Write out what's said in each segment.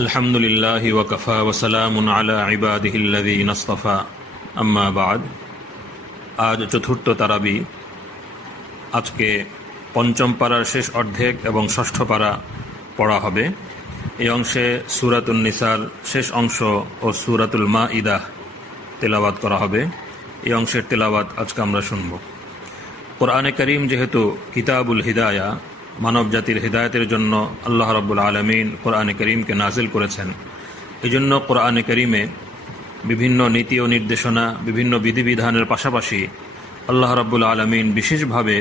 আলহামদুলিল্লাহি ওয়া কাফা ওয়া সালামুন আলা ইবাদিহিল্লাযীনা ইসতাফা আম্মা বা'দ। আজ চতুর্থ তারাবি। আজকে পঞ্চম পারার শেষ অর্ধেক এবং ষষ্ঠ পারা পড়া হবে। এই অংশে সূরাতুন নিসার শেষ অংশ ও সূরাতুল মাঈদাহ তেলাওয়াত করা হবে। এই অংশের তেলাওয়াত আজকে আমরা শুনব। কোরআনে কারীম যেহেতু কিতাবুল হিদায়া, মানব জাতির হিদায়তের জন্য আল্লাহ রাব্বুল আলামিন কোরআনে কারীমকে নাজিল করেছেন, এজন্য কোরআনে কারীমে বিভিন্ন নীতি ও নির্দেশনা, বিভিন্ন বিধিবিধানের পাশাপাশি আল্লাহ রাব্বুল আলামিন বিশেষভাবে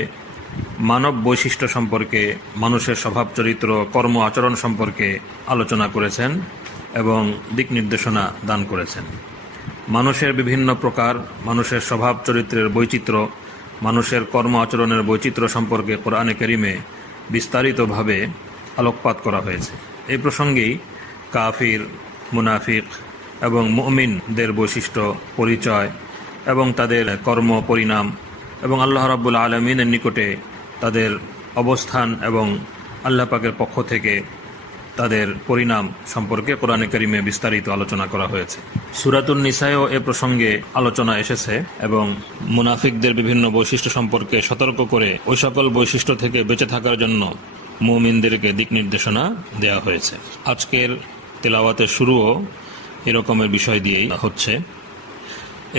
মানব বৈশিষ্ট্য সম্পর্কে, মানুষের স্বভাব চরিত্র, কর্ম আচরণ সম্পর্কে আলোচনা করেছেন এবং দিক নির্দেশনা দান করেছেন। মানুষের বিভিন্ন প্রকার, মানুষের স্বভাব চরিত্রের বৈচিত্র্য, মানুষের কর্ম আচরণের বৈচিত্র্য সম্পর্কে কোরআনে কারীমে বিস্তারিতভাবে আলোকপাত করা হয়েছে। এই প্রসঙ্গেই কাফির, মুনাফিক এবং মুমিনদের বৈশিষ্ট্য, পরিচয় এবং তাদের কর্ম পরিণাম এবং আল্লাহ রাব্বুল আলামিনের নিকটে তাদের অবস্থান এবং আল্লাহ পাকের পক্ষ থেকে তাদের পরিণাম সম্পর্কে কোরআনে কারীমে বিস্তারিত আলোচনা করা হয়েছে। সূরাতুন নিসায়ও এ প্রসঙ্গে আলোচনা এসেছে এবং মুনাফিকদের বিভিন্ন বৈশিষ্ট্য সম্পর্কে সতর্ক করে ওই সকল বৈশিষ্ট্য থেকে বেঁচে থাকার জন্য মুমিনদেরকে দিক নির্দেশনা দেওয়া হয়েছে। আজকের তেলাওয়াতের শুরুও এরকমের বিষয় দিয়েই হচ্ছে।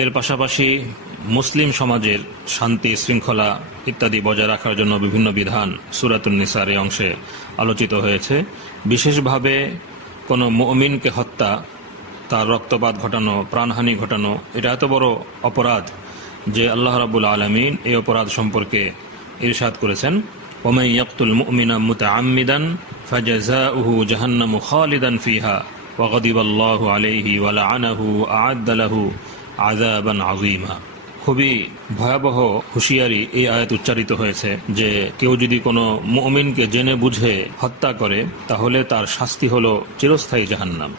এর পাশাপাশি মুসলিম সমাজের শান্তি, শৃঙ্খলা ইত্যাদি বজায় রাখার জন্য বিভিন্ন বিধান সূরাতুন নিসার এই অংশে আলোচিত হয়েছে। বিশেষভাবে কোনো মুমিনকে হত্যা, তার রক্তপাত ঘটানো, প্রাণহানি ঘটানো, এটা এত বড় অপরাধ যে আল্লাহ রাব্বুল আলামিন এই অপরাধ সম্পর্কে ইরশাদ করেছেন, ওয়ামান ইয়াকতুল মুমিনা মুতাআম্মিদান ফাজাযাউহু জাহান্নামু খালিদান ফিহা ওয়া গাদিবাল্লাহু আলাইহি ওয়া লাআনাহু আ'আদ্দা লাহু আযাবান আযীমা। খুবই ভয়াবহ হুঁশিয়ারি এই আয়াত উচ্চারিত হয়েছে যে কেউ যদি কোনো মুমিনকে জেনে বুঝে হত্যা করে তাহলে তার শাস্তি হলো চিরস্থায়ী জাহান্নাম।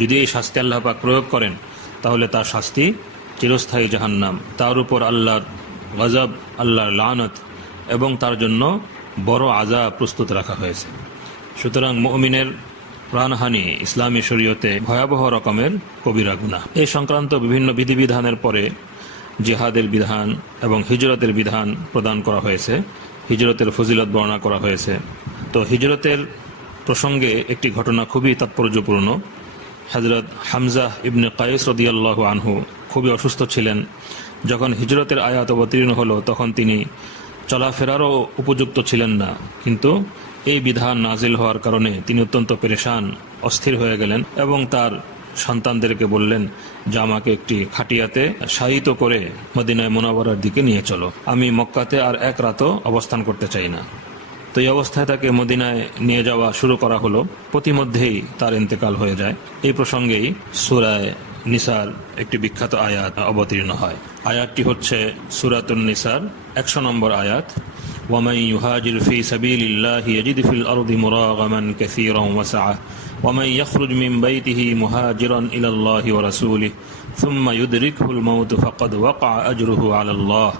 যদি এই শাস্তি আল্লাহ পাক প্রয়োগ করেন তাহলে তার শাস্তি চিরস্থায়ী জাহান্নাম, তার উপর আল্লাহর গজব, আল্লাহর লানত এবং তার জন্য বড় আযাব প্রস্তুত রাখা হয়েছে। সুতরাং মুমিনের প্রাণহানি ইসলামী শরীয়তে ভয়াবহ রকমের কবিরা গুনাহ। এই সংক্রান্ত বিভিন্ন বিধিবিধানের পরে জিহাদের বিধান এবং হিজরতের বিধান প্রদান করা হয়েছে, হিজরতের ফজিলত বর্ণনা করা হয়েছে। তো হিজরতের প্রসঙ্গে একটি ঘটনা খুবই তাৎপর্যপূর্ণ। হযরত হামজা ইবনে কায়েস রাদিয়াল্লাহু আনহু খুবই অসুস্থ ছিলেন। যখন হিজরতের আয়াত অবতীর্ণ হলো তখন তিনি চলাফেরারও উপযুক্ত ছিলেন না, কিন্তু এই বিধান নাজিল হওয়ার কারণে তিনি অত্যন্ত পেরেশান, অস্থির হয়ে গেলেন এবং তার সন্তানদেরকে বললেন যে আমাকে একটি খাটিয়াতে শায়িত করে মদিনায় মুনাওয়ারার দিকে নিয়ে চলো, আমি মক্কাতে আর এক রাতও অবস্থান করতে চাই না। তো এই অবস্থায় তাকে মদিনায় নিয়ে যাওয়া শুরু করা হলো। প্রতিমধ্যেই তার ইন্তেকাল হয়ে যায়। এই প্রসঙ্গেই সূরা নিসার একটি বিখ্যাত আয়াত অবতীর্ণ হয়। আয়াতটি হচ্ছে সূরাতুন নিসার 100 নম্বর আয়াত। ওয়ামান ইউহাজির ফি সাবিলিল্লাহি ইয়াজিদ ফিল আরদি মুরাগামান কাসীরান ওয়া সাআ ওয়ামান ইয়াখরুজ মিন বাইতিহি মুহাজিরান ইলাল্লাহি ওয়া রাসূলিহি সুম্মা ইউদরিকুহুল মাউত ফাকাদ ওয়াকা আজরুহু আলাল্লাহ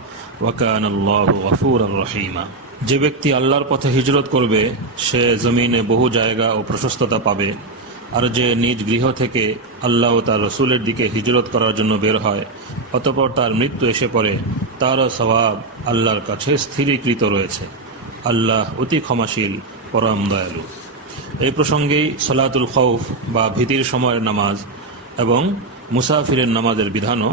ওয়া কানাল্লাহু গফুরার রহিমা। যে ব্যক্তি আল্লাহর পথে হিজরত করবে সে জমিনে বহু জায়গা ও প্রশস্ততা পাবে, আর যে নিজ গৃহ থেকে আল্লাহ ও তার রসুলের দিকে হিজরত করার জন্য বের হয় অতঃপর তার মৃত্যু এসে পড়ে, তারও সওয়াব আল্লাহর কাছে স্থিরীকৃত রয়েছে। আল্লাহ অতি ক্ষমাশীল, পরম দয়ালু। এই প্রসঙ্গেই সালাতুল খাউফ বা ভীতির সময়ের নামাজ এবং মুসাফিরের নামাজের বিধানও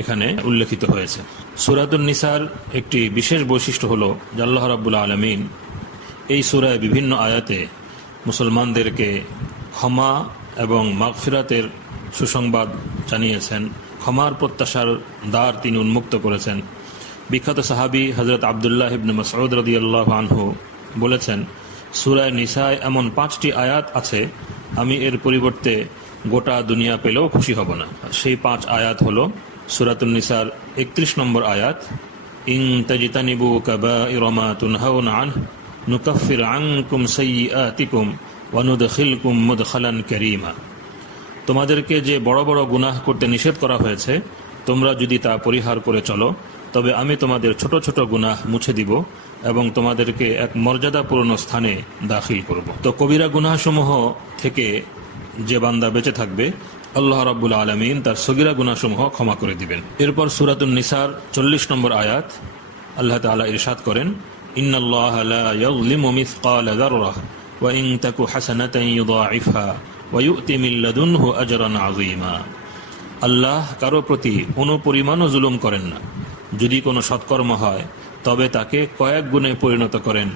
এখানে উল্লেখিত হয়েছে। সূরাতুন নিসার একটি বিশেষ বৈশিষ্ট্য হলো যে আল্লাহ রাব্বুল আলামিন এই সূরায় বিভিন্ন আয়াতে মুসলমানদেরকে ক্ষমা এবং মাগফিরাতের সুসংবাদ জানিয়েছেন। ক্ষমার প্রত্যাশার দ্বার তিনি উন্মুক্ত করেছেন। বিখ্যাত সাহাবী হযরত আব্দুল্লাহ ইবনে মাসউদ রাদিয়াল্লাহু আনহু বলেছেন, সূরায়ে নিসায় এমন 5টি আয়াত আছে আমি এর পরিবর্তে গোটা দুনিয়া পেলেও খুশি হব না। সেই 5 আয়াত হলো সূরাতুন নিসার 31 নম্বর আয়াত, ইন তাজতানিবু কাবাইরা মা তুনহাউনা আনহু নুকাফির আনকুম সাইয়্যাতিকুম ওয়া নুদখিলকুম মুদখালান কারীমা। তোমাদেরকে যে বড় বড় গুনাহ করতে নিষেধ করা হয়েছে তোমরা যদি তা পরিহার করে চলো তবে আমি তোমাদের ছোট ছোট গুনাহ মুছে দিব এবং তোমাদেরকে এক মর্যাদাপূর্ণ স্থানে দাখিল করব। তো কবিরা গুনাহসমূহ থেকে যে বান্দা বেঁচে থাকবে আল্লাহ রাব্বুল আলামিন তার সগীরা গুনাহসমূহ ক্ষমা করে দিবেন। এরপর সূরাতুন নিসার 40 নম্বর আয়াত আল্লাহ তাআলা ইরশাদ করেন, ইন্নাল্লাহা লা ইয়াযলিমু মিসকালা যাররাহ ওয়া ইন তাকু হাসানাতান ইউযাইফহা ওয়া ইউতি মিন লাদুনহু আজরান আযীমা। আল্লাহ কারো প্রতি কোনো পরিমাণও জুলুম করেন না। যদি কোনো সৎকর্ম হয় তবে তাকে কয়েক গুণে পরিণত করেন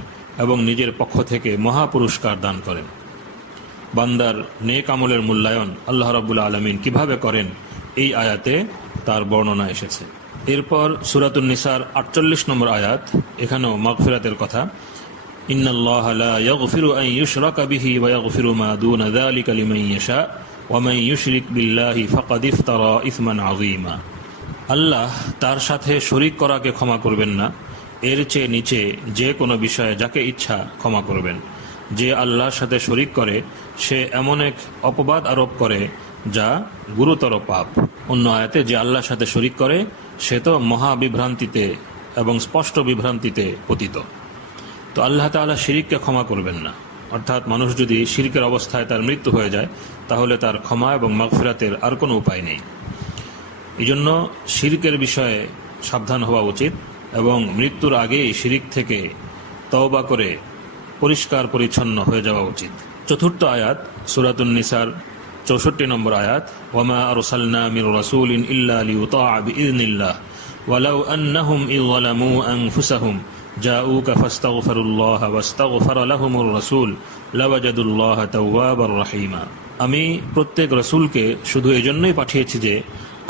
এবং নিজের পক্ষ থেকে মহা পুরস্কার দান করেন। বান্দার নেক আমলের মূল্যায়ন আল্লাহ রাব্বুল আলামিন কিভাবে করেন এই আয়াতে তার বর্ণনা এসেছে। এরপর সূরাতুন নিসার 48 নম্বর আয়াত, এখানেও মাগফিরাতের কথা। ইন্নাল্লাহা লা ইয়াগফিরু আন ইউশরাকা বিহি ওয়া ইয়াগফিরু মা দুনা যালিকা লিমান ইয়াশা ওয়া মান ইউশরিক বিল্লাহি ফাকাদ ইফতারা ইসমান আযীমা। আল্লাহ তার সাথে শরীক করাকে ক্ষমা করবেন না, এর চেয়ে নিচে যে কোনো বিষয়ে যাকে ইচ্ছা ক্ষমা করবেন। যে আল্লাহর সাথে শরীক করে সে এমন এক অপবাদ আরোপ করে যা গুরুতর পাপ। অন্য আয়াতে যে আল্লাহর সাথে শরীক করে সে তো মহা বিভ্রান্তিতে এবং স্পষ্ট বিভ্রান্তিতে পতিত। তো আল্লাহ তাআলা শিরককে ক্ষমা করবেন না, অর্থাৎ মানুষ যদি শিরকের অবস্থায় তার মৃত্যু হয়ে যায় তাহলে তার ক্ষমা এবং মাগফিরাতের আর কোনো উপায় নেই। এই জন্য শিরকের বিষয়ে সাবধান হওয়া উচিত এবং মৃত্যুর আগেই শিরক থেকে তওবা করে পরিষ্কার পরিচ্ছন্ন হয়ে যাওয়া উচিত। চতুর্থ আয়াত সূরাতুন নিসার 64 নম্বর আয়াত, ওয়ামা আরসালনা মির রাসূলিন ইল্লা লিইউতাআ বিইذনিল্লাহ ওয়ালাউ আন্নাহুম ইযলামু আনফুসাহুম জাউকা ফাস্তাগফিরুল্লাহা ওয়াস্তাগফারা লাহুমুর রাসূল লাওয়াজাদুল্লাহা তাওয়াবার রহিমা। আমি প্রত্যেক রাসূলকে শুধু এজন্যই পাঠিয়েছি যে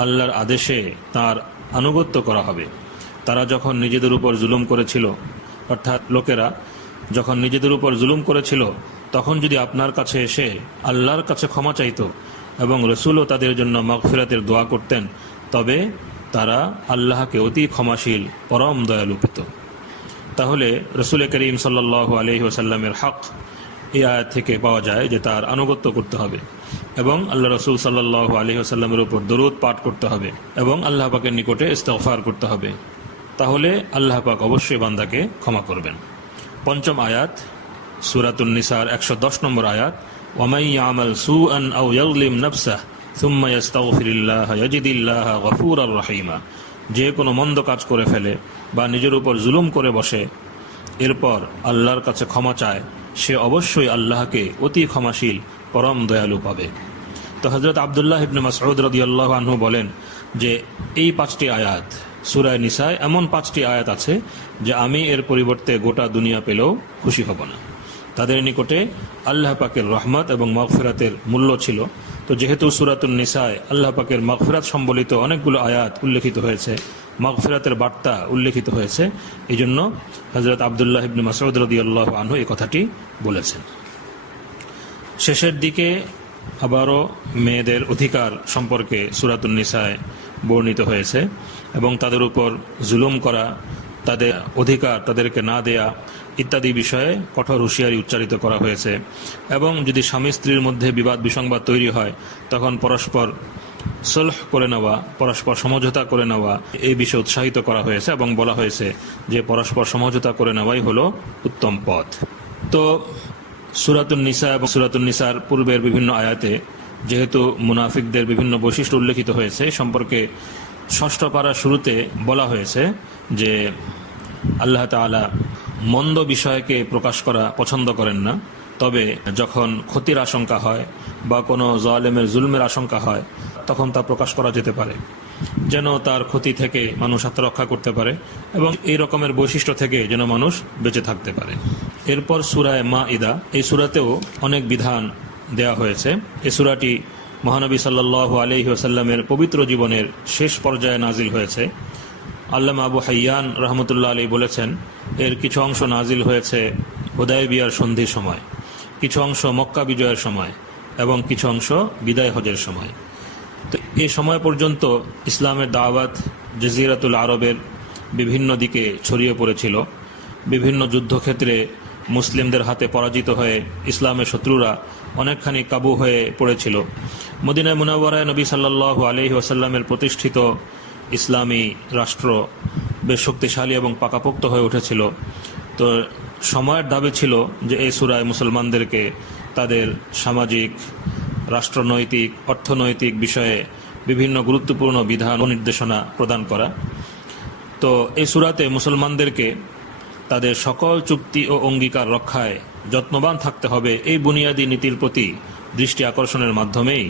আল্লাহর আদেশে তার আনুগত্য করা হবে। তারা যখন নিজেদের উপর জুলুম করেছিল, অর্থাৎ লোকেরা যখন নিজেদের উপর জুলুম করেছিল, তখন যদি আপনার কাছে এসে আল্লাহর কাছে ক্ষমা চাইত এবং রসুলও তাদের জন্য মাগফিরাতের দোয়া করতেন, তবে তারা আল্লাহকে অতি ক্ষমাশীল পরম দয়ালু পেত। তাহলে রসুল করিম সাল্লাল্লাহু আলাইহি ওয়াসাল্লামের হক এই আয়াত থেকে পাওয়া যায় যে তার আনুগত্য করতে হবে এবং আল্লাহ রসুল সাল্লাল্লাহু আলাইহি ওয়াসাল্লামের উপর দরুদ পাঠ করতে হবে এবং আল্লাহ পাকের নিকটে ইস্তিগফার করতে হবে। তাহলে আল্লাহ পাক অবশ্যই বান্দাকে ক্ষমা করবেন। পঞ্চম আয়াত সূরাতুন নিসার 110 নম্বর আয়াত, ওয়ামান ইয়ামাল সুআন আও ইয়াযলিম নাফসাহু সুম্মা ইস্তাগফিরুল্লাহ ইয়াজিদিল্লাহা গফুরার রহিমা। যে কোনো মন্দ কাজ করে ফেলে বা নিজের উপর জুলুম করে বসে, এরপর আল্লাহর কাছে ক্ষমা চায়, সে অবশ্যই আল্লাহকে অতি ক্ষমাশীল পরম দয়ালু পাবে। তো হযরত আব্দুল্লাহ ইবনে মাসউদ রাদিয়াল্লাহু আনহু বলেন যে এই 5টি আয়াত সূরা নিসায় এমন 5টি আয়াত আছে যে আমি এর পরিবর্তে গোটা দুনিয়া পেলেও খুশি হব না। তাদের নিকটে আল্লাহ পাকের রহমত এবং মাগফিরাতের মূল্য ছিল। তো যেহেতু সূরাতুন নিসায় আল্লাহ পাকের মাগফিরাত সম্বলিত অনেকগুলো আয়াত উল্লেখিত হয়েছে, মাগফিরাতের বার্তা উল্লেখিত হয়েছে, এই জন্য হযরত আব্দুল্লাহ ইবনে মাসউদ রাদিয়াল্লাহু আনহু এই কথাটি বলেছেন। শেষের দিকে আবারও মেয়েদের অধিকার সম্পর্কে সূরাতুন নিসায় বর্ণিত হয়েছে এবং তাদের উপর জুলুম করা, তাদের অধিকার তাদেরকে না দেয়া ইত্যাদি বিষয়ে কঠোর হুঁশিয়ারি উচ্চারিত করা হয়েছে। এবং যদি স্বামী স্ত্রীর মধ্যে বিবাদ বিসংবাদ তৈরি হয় তখন পরস্পর সুলহ করে নেওয়া, পরস্পর সমঝোতা করে নেওয়া, এই বিষয়ে উৎসাহিত করা হয়েছে এবং বলা হয়েছে যে পরস্পর সমঝোতা করে নেওয়াই হলো উত্তম পথ। তো সূরাতুন নিসা এবং সূরাতুন নিসার পূর্বের বিভিন্ন আয়াতে যেহেতু মুনাফিকদের বিভিন্ন বৈশিষ্ট্য উল্লেখিত হয়েছে, সম্পর্কে ষষ্ঠ পারার শুরুতে বলা হয়েছে যে আল্লাহ তাআলা মন্দ বিষয়কে প্রকাশ করা পছন্দ করেন না, তবে যখন ক্ষতির আশঙ্কা হয় বা কোনো জালেমের জুলমের আশঙ্কা হয় তখন তা প্রকাশ করা যেতে পারে, যেন তার ক্ষতি থেকে মানুষ আত্মরক্ষা করতে পারে এবং এই রকমের বৈশিষ্ট্য থেকে যেন মানুষ বেঁচে থাকতে পারে। এরপর সূরা মাঈদা, এই সূরাতেও অনেক বিধান দেয়া হয়েছে। এই সূরাটি মহানবী সাল্লাল্লাহু আলাইহি ওয়াসাল্লামের পবিত্র জীবনের শেষ পর্যায়ে নাজিল হয়েছে। আল্লামা আবু হাইয়ান রহমতুল্লাহ আলাইহি বলেছেন, এর কিছু অংশ নাজিল হয়েছে হুদায়বিয়ার সন্ধির সময়, কিছু অংশ মক্কা বিজয়ের সময় এবং কিছু অংশ বিদায় হজের সময়। তো এই সময় পর্যন্ত ইসলামের দাওয়াত জাজিরাতুল আরবের বিভিন্ন দিকে ছড়িয়ে পড়েছিল। বিভিন্ন যুদ্ধক্ষেত্রে মুসলিমদের হাতে পরাজিত হয়ে ইসলামের শত্রুরা অনেকখানি কাবু হয়ে পড়েছিল। মদিনায় মুনাওয়ারায় নবী সাল্লাল্লাহু আলাইহি ওয়াসাল্লামের প্রতিষ্ঠিত ইসলামী রাষ্ট্র বেশ শক্তিশালী এবং পাকাপোক্ত হয়ে উঠেছিল। তো সময়ের দাবি ছিল যে এই সূরায় মুসলমানদেরকে তাদের সামাজিক, রাষ্ট্রনৈতিক, অর্থনৈতিক বিষয়ে বিভিন্ন গুরুত্বপূর্ণ বিধান ও নির্দেশনা প্রদান করা। তো এই সূরাতে মুসলমানদেরকে তাদের সকল চুক্তি ও অঙ্গীকার রক্ষায় যত্নবান থাকতে হবে, এই বুনিয়াদী নীতির প্রতি দৃষ্টি আকর্ষণের মাধ্যমেই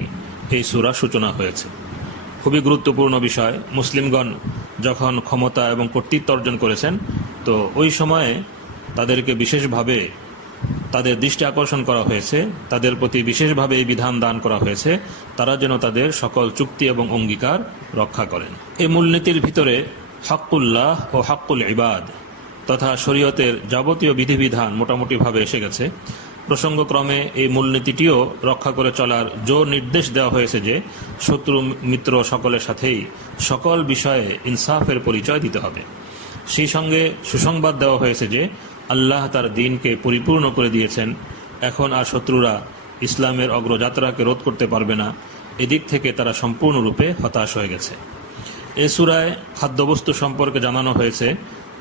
এই সূরা সূচনা হয়েছে। খুবই গুরুত্বপূর্ণ বিষয়। মুসলিমগণ যখন ক্ষমতা এবং কর্তৃত্ব অর্জন করেছেন, তো ওই সময়ে তাদেরকে বিশেষভাবে তাদের দৃষ্টি আকর্ষণ করা হয়েছে, তাদের প্রতি বিশেষভাবে এই বিধান দান করা হয়েছে, তারা যেন তাদের সকল চুক্তি এবং অঙ্গীকার রক্ষা করেন। এই মূলনীতির ভিতরে হাক্কুল্লাহ ও হাক্কুল ইবাদ তথা শরীয়তের যাবতীয় বিধিবিধান মোটামুটিভাবে এসে গেছে। প্রসঙ্গক্রমে এই মূলনীতিটিও রক্ষা করে চলার জোর নির্দেশ দেওয়া হয়েছে যে শত্রু মিত্র সকলের সাথেই সকল বিষয়ে ইনসাফের পরিচয় দিতে হবে। সেই সঙ্গে সুসংবাদ দেওয়া হয়েছে যে আল্লাহ তার দ্বীনকে পরিপূর্ণ করে দিয়েছেন, এখন আর শত্রুরা ইসলামের অগ্রযাত্রাকে রোধ করতে পারবে না। এদিক থেকে তারা সম্পূর্ণরূপে হতাশ হয়ে গেছে। এই সূরায় খাদ্যবস্তু সম্পর্কে জানানো হয়েছে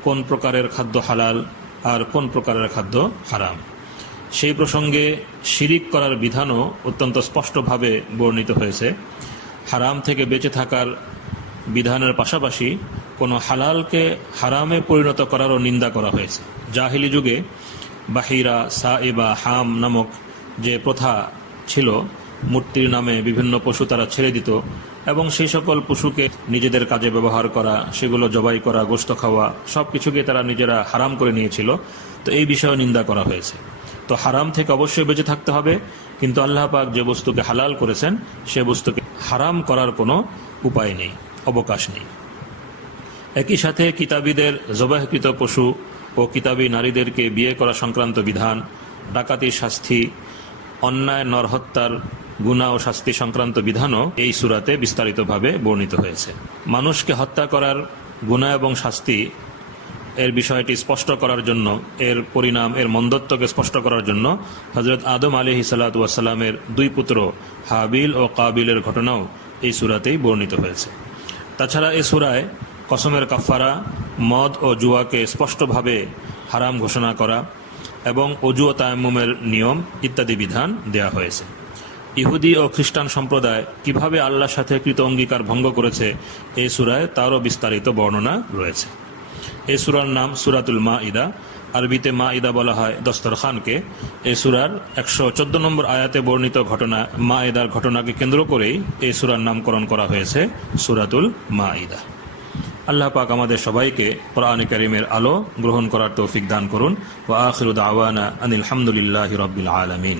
কোন প্রকারের খাদ্য হালাল আর কোন প্রকারের খাদ্য হারাম। সেই প্রসঙ্গে শিরিক করার বিধানও অত্যন্ত স্পষ্টভাবে বর্ণিত হয়েছে। হারাম থেকে বেঁচে থাকার বিধানের পাশাপাশি কোনো হালালকে হারামে পরিণত করারও নিন্দা করা হয়েছে। জাহিলি যুগে বাহিরা, সাইবা, হাম নামক যে প্রথা ছিল, মূর্তির নামে বিভিন্ন পশু তারা ছেড়ে দিত এবং সেই সকল পশুকে নিজেদের কাজে ব্যবহার করা, সেগুলো জবাই করা, গোশত খাওয়া, সব কিছুকে তারা নিজেরা হারাম করে নিয়েছিল। তো এই বিষয়ে নিন্দা করা হয়েছে। তো হারাম থেকে অবশ্যই বেঁচে থাকতে হবে, কিন্তু আল্লাহ পাক যে বস্তুকে হালাল করেছেন সে বস্তুকে হারাম করার কোনো উপায় নেই, অবকাশ নেই। একই সাথে কিতাবীদের জবাহকৃত পশু ও কিতাবী নারীদেরকে বিয়ে করা সংক্রান্ত বিধান, ডাকাতির শাস্তি, অন্যায় নরহত্যার গুনাহ ও শাস্তি সংক্রান্ত বিধানও এই সূরাতে বিস্তারিতভাবে বর্ণিত হয়েছে। মানুষকে হত্যা করার গুনাহ এবং শাস্তি এর বিষয়টি স্পষ্ট করার জন্য, এর পরিণাম, এর মন্দত্বকে স্পষ্ট করার জন্য হযরত আদম আলাইহিস সালাতু ওয়াস সালামের দুই পুত্র হাবিল ও কাবিলের ঘটনাও এই সূরাতেই বর্ণিত হয়েছে। তাছাড়া এই সূরায় কসমের কাফারা, মদ ও জুয়াকে স্পষ্টভাবে হারাম ঘোষণা করা এবং অজু ও তায়াম্মুমের নিয়ম ইত্যাদি বিধান দেয়া হয়েছে। ইহুদি ও খ্রিস্টান সম্প্রদায় কিভাবে আল্লাহর সাথে কৃত অঙ্গীকার ভঙ্গ করেছে এই সূরায় তারও বিস্তারিত বর্ণনা রয়েছে। এই সূরার নাম সূরাতুল মাঈদা। আরবিতে মাঈদা বলা হয় দস্তরখানকে। এই সূরার 114 নম্বর আয়াতে বর্ণিত ঘটনা, মাঈদার ঘটনাকে কেন্দ্র করেই এই সূরার নামকরণ করা হয়েছে সূরাতুল মাঈদা। আল্লাহ পাক আমাদের সবাইকে কোরআনে কারীমের আলো গ্রহণ করার তৌফিক দান করুন। ওয়া আখিরু দাওয়ানা আনিল হামদুলিল্লাহি রাব্বিল আলামিন।